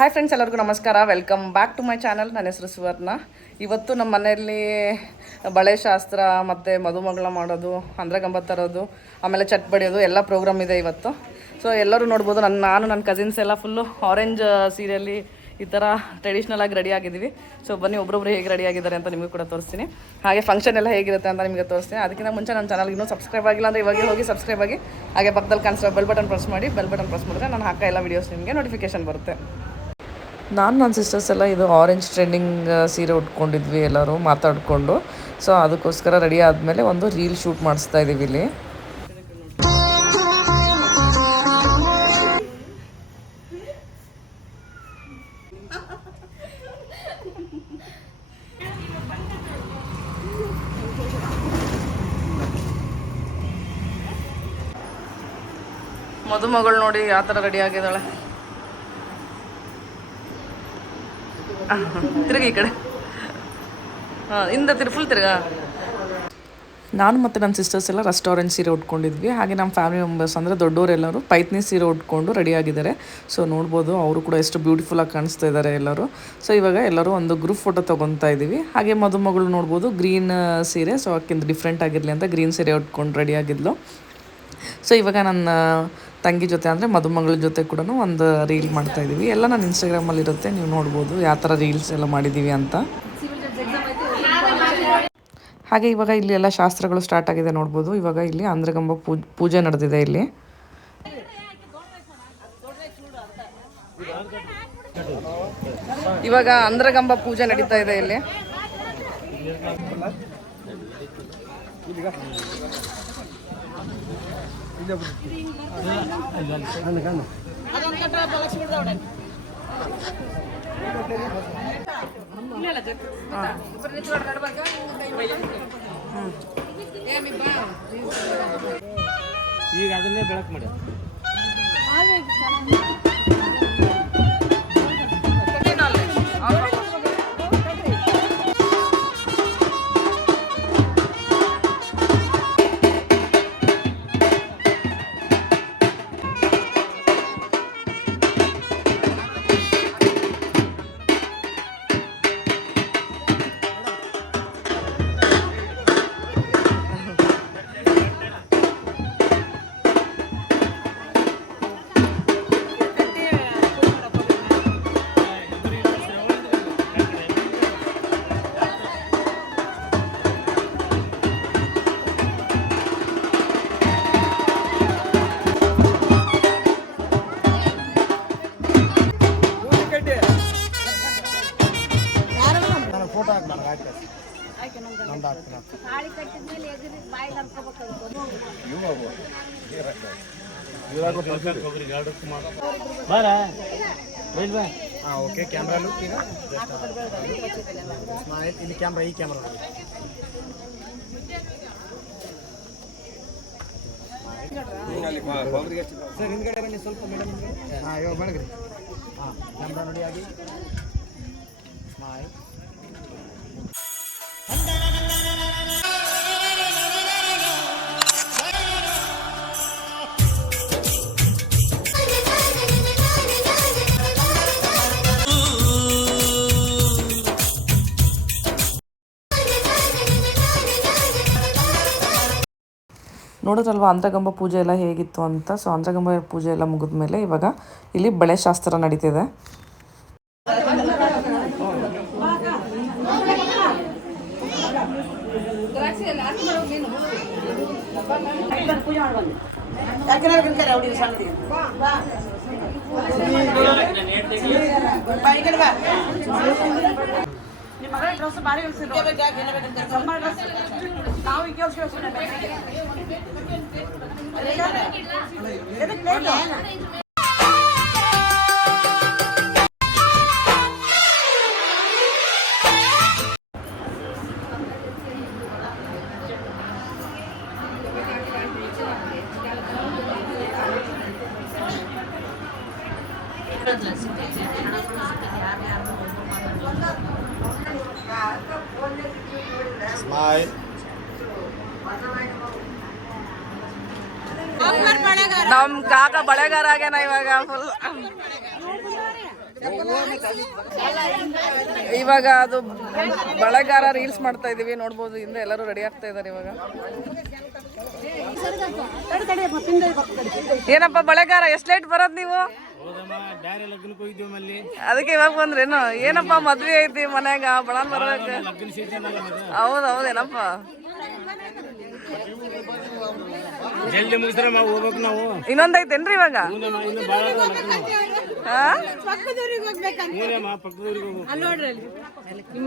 Hi friends, ಎಲ್ಲರಿಗೂ ನಮಸ್ಕಾರ. Welcome back to my channel. ನನ್ನ ಹೆಸರು ಸುವರ್ಣ. ಇವತ್ತು ನಮ್ಮ ಮನೆಯಲ್ಲಿ ಬಳೆ ಶಾಸ್ತ್ರ ಮತ್ತು ಮದುಮಗಳ ಮಾಡೋದು, ಅಂದ್ರಗಂಬ ತರೋದು, ಆಮೇಲೆ ಚಟ್ ಬಡಿಯೋದು ಎಲ್ಲ ಪ್ರೋಗ್ರಾಮ್ ಇದೆ ಇವತ್ತು. ಸೊ ಎಲ್ಲರೂ ನೋಡ್ಬೋದು, ನಾನು ನನ್ನ ಕಸಿನ್ಸ್ ಎಲ್ಲ ಫುಲ್ಲು ಆರೆಂಜ್ ಸೀರೆಯಲ್ಲಿ ಈ ಥರ ಟ್ರೆಡಿಷ್ನಲ್ ಆಗಿ ರೆಡಿ ಆಗಿದ್ದೀವಿ. ಸೊ ಬನ್ನಿ, ಒಬ್ಬೊಬ್ರು ಹೇಗೆ ರೆಡಿ ಆಗಿದ್ದಾರೆ ಅಂತ ನಿಮಗೂ ಕೂಡ ತೋರಿಸ್ತೀನಿ. ಹಾಗೆ ಫಂಕ್ಷನ್ ಎಲ್ಲ ಹೇಗಿರುತ್ತೆ ಅಂತ ನಿಮಗೆ ತೋರಿಸ್ತೀನಿ. ಅದಕ್ಕಿಂತ ಮುಂಚೆ ನನ್ನ ಚಾನಲ್ಗೆ ಇನ್ನೂ ಸಬ್ಸ್ಕ್ರೈಬ್ ಆಗಿಲ್ಲ ಅಂದರೆ ಇವಾಗ ಹೋಗಿ ಸಬ್ಸ್ಕ್ರೈಬ್ ಆಗಿ. ಹಾಗೆ ಪಕ್ಕದಲ್ಲಿ ಕಾಣಿಸೋ ಬೆಲ್ ಬಟನ್ ಪ್ರೆಸ್ ಮಾಡಿ. ಬೆಲ್ ಬಟನ್ ಪ್ರೆಸ್ ಮಾಡಿದ್ರೆ ನಾನು ಹಾಕೋ ಎಲ್ಲ ವೀಡಿಯೋಸ್ ನಿಮಗೆ ನೋಟಿಫಿಕೇಶನ್ ಬರುತ್ತೆ. ನಾನು ನನ್ನ ಸಿಸ್ಟರ್ಸ್ ಎಲ್ಲ ಇದು ಆರೆಂಜ್ ಟ್ರೆಂಡಿಂಗ್ ಸೀರೆ ಉಟ್ಕೊಂಡಿದ್ವಿ ಎಲ್ಲರೂ ಮಾತಾಡಿಕೊಂಡು. ಸೊ ಅದಕ್ಕೋಸ್ಕರ ರೆಡಿ ಆದಮೇಲೆ ಒಂದು ರೀಲ್ ಶೂಟ್ ಮಾಡಿಸ್ತಾ ಇದ್ದೀವಿ ಇಲ್ಲಿ. ಮದುಮಗಳು ನೋಡಿ ಯಾವ ಥರ ರೆಡಿ ಆಗಿದ್ದಾಳೆ. ತಿರುಗಿ ಈ ಕಡೆ, ಇಂದ ಫುಲ್ ತಿರ್ಗಾ. ನಾನು ಮತ್ತು ನನ್ನ ಸಿಸ್ಟರ್ಸ್ ಎಲ್ಲ ರೆಸ್ಟೋರೆಂಟ್ ಸೀರೆ ಉಟ್ಕೊಂಡಿದ್ವಿ. ಹಾಗೆ ನಮ್ಮ ಫ್ಯಾಮಿಲಿ ಮೆಂಬರ್ಸ್ ಅಂದರೆ ದೊಡ್ಡವರೆಲ್ಲರೂ ಪೈತ್ನಿ ಸೀರೆ ಉಟ್ಕೊಂಡು ರೆಡಿಯಾಗಿದ್ದಾರೆ. ಸೊ ನೋಡ್ಬೋದು ಅವರು ಕೂಡ ಎಷ್ಟು ಬ್ಯೂಟಿಫುಲ್ಲಾಗಿ ಕಾಣಿಸ್ತಾ ಇದ್ದಾರೆ ಎಲ್ಲರೂ. ಸೊ ಇವಾಗ ಎಲ್ಲರೂ ಒಂದು ಗ್ರೂಪ್ ಫೋಟೋ ತೊಗೊತಾ ಇದ್ದೀವಿ. ಹಾಗೆ ಮದುಮಗಳು ನೋಡ್ಬೋದು ಗ್ರೀನ್ ಸೀರೆ, ಸೊ ಆಕಿಂದು ಡಿಫ್ರೆಂಟ್ ಆಗಿರಲಿ ಅಂತ ಗ್ರೀನ್ ಸೀರೆ ಉಟ್ಕೊಂಡು ರೆಡಿಯಾಗಿದ್ಲು. ಸೊ ಇವಾಗ ನನ್ನ ತಂಗಿ ಜೊತೆ ಅಂದರೆ ಮದುಮಗಳ ಜೊತೆ ಕೂಡ ಒಂದು ರೀಲ್ ಮಾಡ್ತಾಯಿದ್ದೀವಿ. ಎಲ್ಲ ನನ್ನ ಇನ್ಸ್ಟಾಗ್ರಾಮಲ್ಲಿ ಇರುತ್ತೆ, ನೀವು ನೋಡ್ಬೋದು ಯಾವ ಥರ ರೀಲ್ಸ್ ಎಲ್ಲ ಮಾಡಿದ್ದೀವಿ ಅಂತ. ಹಾಗೆ ಇವಾಗ ಇಲ್ಲಿ ಎಲ್ಲ ಶಾಸ್ತ್ರಗಳು ಸ್ಟಾರ್ಟ್ ಆಗಿದೆ ನೋಡ್ಬೋದು. ಇವಾಗ ಇಲ್ಲಿ ಅಂದ್ರಗಂಬ ಪೂಜೆ ನಡೆದಿದೆ ಇಲ್ಲಿ. ಇವಾಗ ಅಂದ್ರಗಂಬ ಪೂಜೆ ನಡೀತಾ ಇದೆ ಇಲ್ಲಿ. ಈಗ ಅದನ್ನೇ ಬೆಳಕು ಮಾಡಿ. ಓಕೆ, ಕ್ಯಾಮ್ರಾ ಲುಕ್ ಈಗ ಇಲ್ಲಿ ಕ್ಯಾಮ್ರಾ, ಈ ಕ್ಯಾಮ್ರಾ ಸರ್ ಹಿಂದ್ಗಡೆ ಬನ್ನಿ ಸ್ವಲ್ಪ ಮೇಡಮ್. ಇವಾಗ ಬೆಳಗ್ರಿ. ಕ್ಯಾಮ್ರಾ ನೋಡಿ ಆಗಿ ಸ್ಮೈಲ್. ನೋಡೋದಲ್ವ ಅಂದ್ರಗಂಬ ಪೂಜೆ ಎಲ್ಲ ಹೇಗಿತ್ತು ಅಂತ. ಸೊ ಅಂದ್ರಗಂಬ ಪೂಜೆ ಎಲ್ಲ ಮುಗಿದ ಮೇಲೆ ಇವಾಗ ಇಲ್ಲಿ ಬಳೆ ಶಾಸ್ತ್ರ ನಡೀತಿದೆ. Smile. ನಮ್ ಕಾಕ ಬಳೆಗಾರ ಆಗ್ಯಾನ ಇವಾಗ ಫುಲ್. ಇವಾಗ ಅದು ಬಳೆಗಾರ ರೀಲ್ಸ್ ಮಾಡ್ತಾ ಇದೀವಿ, ನೋಡ್ಬೋದು. ಹಿಂದೆ ಎಲ್ಲರೂ ರೆಡಿ ಆಗ್ತಾ ಇದಾರೆ ಇವಾಗ. ಏನಪ್ಪ ಬಳೆಗಾರ, ಎಷ್ಟು ಲೇಟ್ ಬರೋದು ನೀವು? ಅದಕ್ಕೆ ಇವಾಗ ಬಂದ್ರೇನು? ಏನಪ್ಪ ಮದ್ವೆ ಐತಿ ಮನ್ಯಾಗ, ಬಳನ್ ಬರ್ಬೇಕು. ಹೌದೌದೇನಪ್ಪ, ಜಲ್ದಿ ಮುಗಿಸ್ರೆ ಹೋಗ್ಬೇಕು ನಾವು. ಇನ್ನೊಂದೈತೇನ್ರಿ ಇವಾಗ?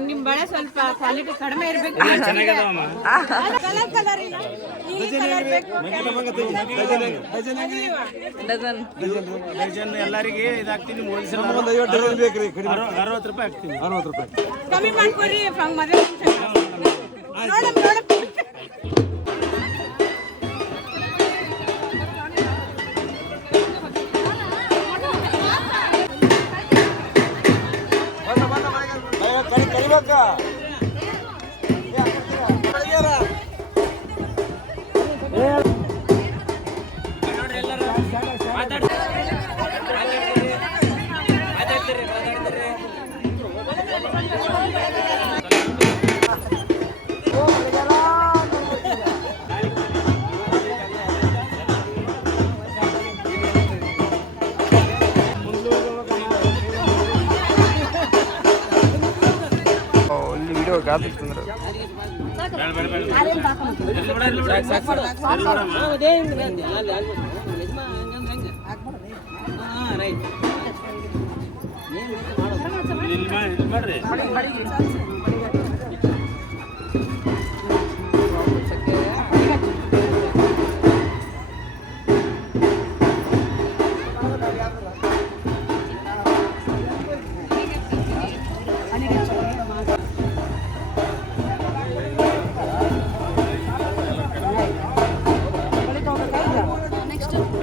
ನಿಮ್ ಬಳೆ ಸ್ವಲ್ಪ ಕ್ವಾಲಿಟಿ ಕಡಿಮೆ ಇರ್ಬೇಕು. ಡಜನ್ ಎಲ್ಲರಿಗೆ ಇದಾಗ್ತೀನಿ, 60 ರೂಪಾಯಿ ಆಗ್ತೀನಿ. ಕಮ್ಮಿ ಮಾಡ್ಕೊರಿ ಮದುವೆ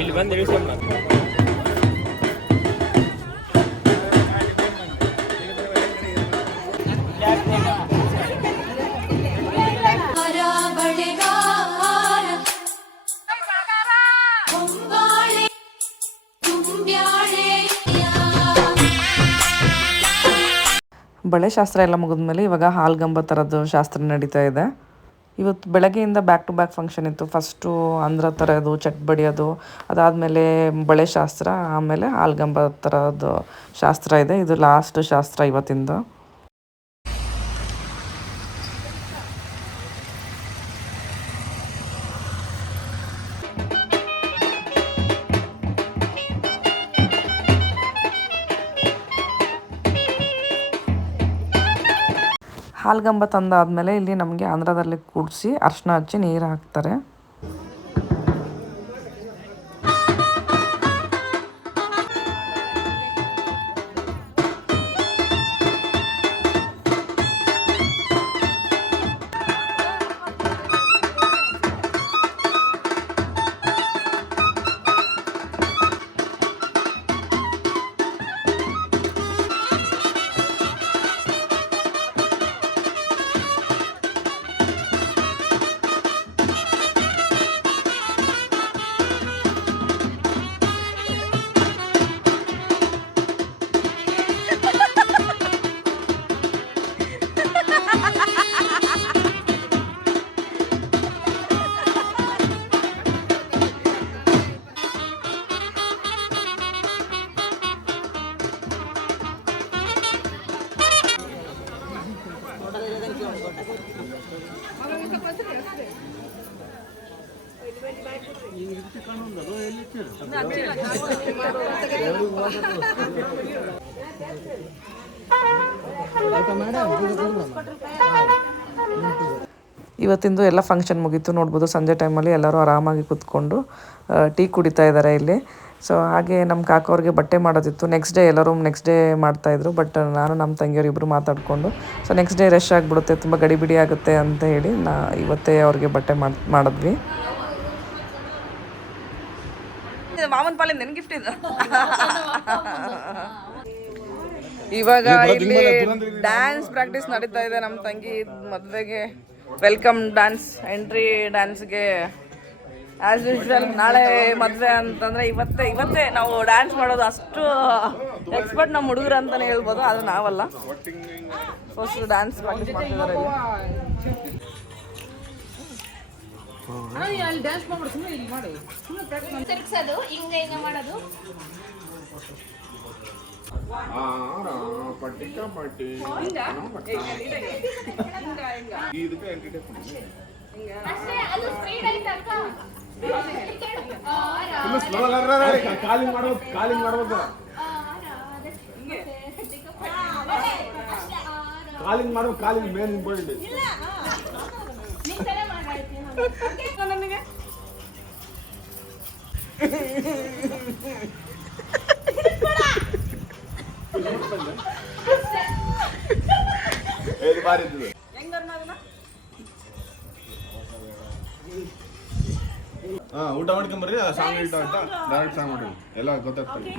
ಇಲ್ಲಿ ಬಂದು ಇಳಿಸ್ಕೊಂಡ್ ಬಳೆ ಶಾಸ್ತ್ರ ಎಲ್ಲ ಮುಗಿದ್ಮೇಲೆ ಇವಾಗ ಹಾಲ್ಗಂಬ ಥರದ್ದು ಶಾಸ್ತ್ರ ನಡೀತಾ ಇದೆ. ಇವತ್ತು ಬೆಳಗ್ಗೆಯಿಂದ ಬ್ಯಾಕ್ ಟು ಬ್ಯಾಕ್ ಫಂಕ್ಷನ್ ಇತ್ತು. ಫಸ್ಟು ಅಂದ್ರ ತರೋದು, ಚಟ್ ಬಡಿಯೋದು, ಅದಾದಮೇಲೆ ಬಳೆ ಶಾಸ್ತ್ರ, ಆಮೇಲೆ ಹಾಲ್ಗಂಬ ಥರದ್ದು ಶಾಸ್ತ್ರ ಇದೆ. ಇದು ಲಾಸ್ಟ್ ಶಾಸ್ತ್ರ ಇವತ್ತಿಂದು. ಹಾಲ್ಗಂಬ ತಂದಾದ್ಮೇಲೆ ಇಲ್ಲಿ ನಮಗೆ ಆಂಧ್ರದಲ್ಲಿ ಕೂಡಿಸಿ ಅರ್ಶಿನ ಹಚ್ಚಿ ನೀರು ಹಾಕ್ತಾರೆ. ಇವತ್ತಿಂದು ಎಲ್ಲ ಫಂಕ್ಷನ್ ಮುಗೀತು. ನೋಡ್ಬೋದು ಸಂಜೆ ಟೈಮಲ್ಲಿ ಎಲ್ಲರೂ ಆರಾಮಾಗಿ ಕೂತ್ಕೊಂಡು ಟೀ ಕುಡಿತಾ ಇದ್ದಾರೆ ಇಲ್ಲಿ. ಸೊ ಹಾಗೆ ನಮ್ಮ ಕಾಕೋರಿಗೆ ಬಟ್ಟೆ ಮಾಡೋದಿತ್ತು. ನೆಕ್ಸ್ಟ್ ಡೇ ಮಾಡ್ತಾಯಿದ್ರು. ಬಟ್ ನಾನು ನಮ್ಮ ತಂಗಿಯವರು ಇಬ್ಬರು ಮಾತಾಡಿಕೊಂಡು ಸೊ ನೆಕ್ಸ್ಟ್ ಡೇ ರಶ್ ಆಗಿಬಿಡುತ್ತೆ, ತುಂಬ ಗಡಿಬಿಡಿ ಆಗುತ್ತೆ ಅಂತ ಹೇಳಿ ಇವತ್ತೇ ಅವ್ರಿಗೆ ಬಟ್ಟೆ ಮಾಡಿದ್ವಿ. ಮಾಮನ್ ಪಾಲಿಂದ ಏನು ಗಿಫ್ಟ್ ಇದು? ಇವಾಗ ಇಲ್ಲಿ ಡ್ಯಾನ್ಸ್ ಪ್ರಾಕ್ಟೀಸ್ ನಡೀತಾ ಇದೆ. ನಮ್ಮ ತಂಗಿ ಮದುವೆಗೆ ವೆಲ್ಕಮ್ ಡ್ಯಾನ್ಸ್, ಎಂಟ್ರಿ ಡ್ಯಾನ್ಸ್ಗೆ ಆ್ಯಸ್ ಯೂಶ್ವಲ್ ನಾಳೆ ಮದುವೆ ಅಂತಂದರೆ ಇವತ್ತೇ ನಾವು ಡ್ಯಾನ್ಸ್ ಮಾಡೋದು ಅಷ್ಟು ಎಕ್ಸ್ಪರ್ಟ್ ನಮ್ಮ ಹುಡುಗರು ಅಂತಲೇ ಹೇಳ್ಬೋದು, ಅದು ನಾವಲ್ಲ. ಫಸ್ಟ್ ಡ್ಯಾನ್ಸ್ ಪ್ರಾಕ್ಟೀಸ್ ಮಾಡ್ತಿದ್ದಾರೆ ತಿರ್ಗ್ಸೋದು ಹಿಂಗೆ ಮಾಡೋದು. ಅಷ್ಟೇ, ಅದು ಸ್ಪೀಡ್ ಐತೆ ಅಕ್ಕ. ಕಾಲಿಂಗ್ ಮಾಡ್ಬೇಕು ಕಾಲಿಂಗ್ ಮೇನ್ ಇಂಪಾರ್ಟೆಂಟ್. ನನಗೆ ಊಟ ಮಾಡ್ಕೊಂಬರ್ರಿ, ಸಾಂಗ್ ಇಟ್ಟ ಡೈರೆಕ್ಟ್ ಸಾಂಗ್ ಮಾಡಿ ಎಲ್ಲ ಗೊತ್ತಾಗ್ತದೆ.